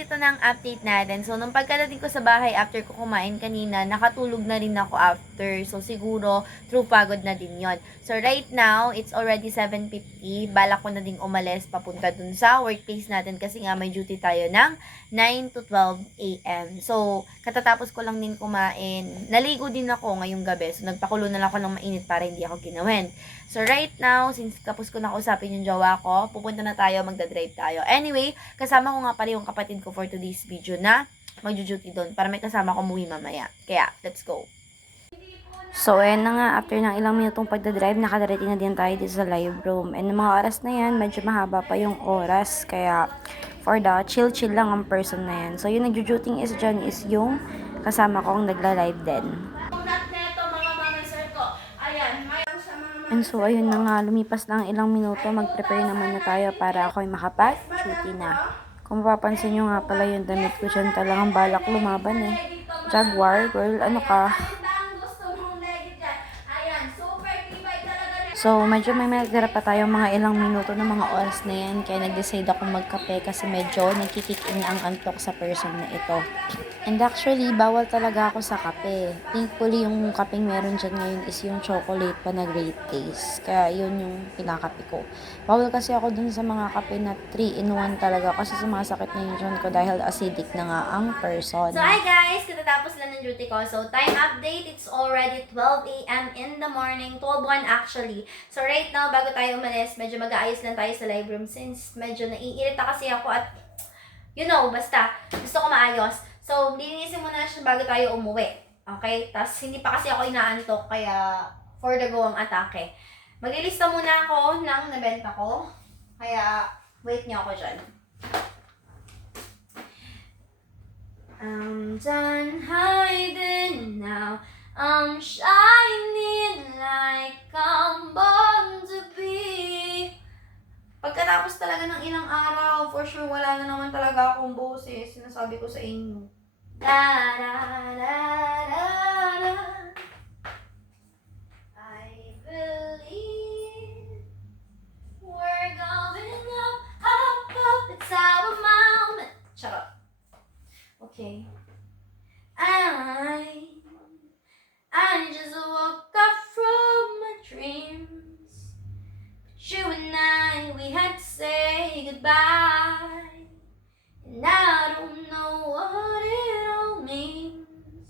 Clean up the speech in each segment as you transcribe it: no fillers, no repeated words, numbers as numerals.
ito ng update natin. So, nung pagkadating ko sa bahay after ko kumain kanina, nakatulog na rin ako after. So, siguro, through pagod na din yon. So, right now, it's already 7:50. Balak ko na ding umalis papunta dun sa workplace natin kasi nga may duty tayo ng 9 to 12 a.m. So, katatapos ko lang din kumain. Naligo din ako ngayong gabi. So, nagpakulo na lang ako ng mainit para hindi ako ginawin. So, right now, since tapos ko na kausapin yung jowa ko, pupunta na tayo, magdadrive tayo. Anyway, kasama ko nga pala yung kapatid ko for today's video na magjo-duty doon para may kasama ko umuwi mamaya. Kaya, let's go. So, ayan na nga, after ng ilang minutong pagdadrive, nakadarating na din tayo dito sa live room. And ng mga oras na yan, medyo mahaba pa yung oras. Kaya, for the chill-chill lang ang person na yan. So, yung nagjo-duty is dyan is yung kasama kong nagla-live din. And so, ayun na nga, lumipas lang ilang minuto, mag-prepare naman na tayo para ako'y makapag-duty na. Kung mapapansin nyo nga pala yung damit ko dyan, talagang balak lumaban eh. Jaguar, girl, ano ka? So, medyo may magdara pa tayo mga ilang minuto ng mga oras na yan. Kaya nag-decide ako magkape kasi medyo nagkikick in ang antok sa person na ito. And actually, bawal talaga ako sa kape. Thankfully, yung kapeng meron dyan ngayon is yung chocolate pa na great taste. Kaya yun yung pinakape ko. Bawal kasi ako dun sa mga kape na 3-in-1 talaga kasi sumasakit na yung dyan ko dahil acidic na nga ang person. So, hi guys! Katatapos lang ng duty ko. So, time update, it's already 12 a.m. in the morning. 12:01 actually. So, right now, bago tayo umalis, medyo mag-aayos lang tayo sa live room since medyo naiirita kasi ako at, you know, basta, gusto ko maayos. So, linisin muna siya bago tayo umuwi. Okay? Tapos, hindi pa kasi ako inaantok, kaya for the go ang atake. Maglilista muna ako ng nabenta ko. Kaya, wait niyo ako dyan. I'm done hiding now. I'm shining like I'm born to be. Pagkatapos talaga ng ilang araw, for sure wala na naman talaga akong boses. Sinasabi ko sa inyo. Da, da, da, da, da. I believe we're going up, up, up. It's our moment. Shut up. Okay. I just woke up from my dreams. But you and I, we had to say goodbye. And I don't know what it all means.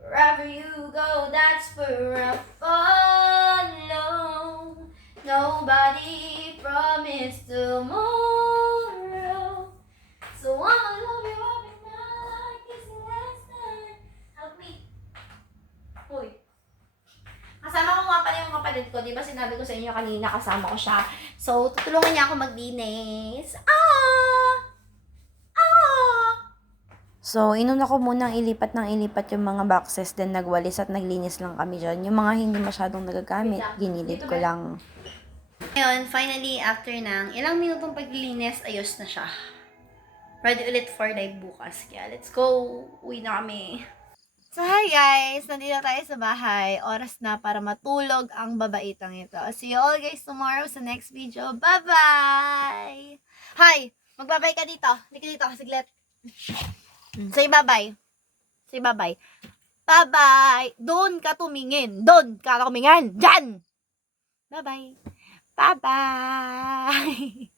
Wherever you go, that's where I follow. Nobody promised tomorrow. So I'ma love you every night, kiss the last time. Help me. Uy. Kasama ko nga pala yung kapatid ko. Di ba sinabi ko sa inyo kanina, kasama ko siya. So, tutulungan niya ako maglinis. So, inuna ko munang ilipat yung mga boxes, then nagwalis at naglinis lang kami dyan. Yung mga hindi masyadong nagagamit, ginilid ko lang. Ngayon, finally, after ng ilang minutong paglilinis, ayos na siya. Ready ulit for live bukas. Kaya, let's go. Uwi na kami. So, hi guys! Nandito tayo sa bahay. Oras na para matulog ang babaitang ito. See you all guys tomorrow sa next video. Bye-bye! Hi! Magbabay ka dito. Hindi ka dito. Siglit. Say bye-bye. Say bye-bye. Bye-bye! Doon ka tumingin. Doon ka tumingin. Diyan! Bye-bye. Bye-bye!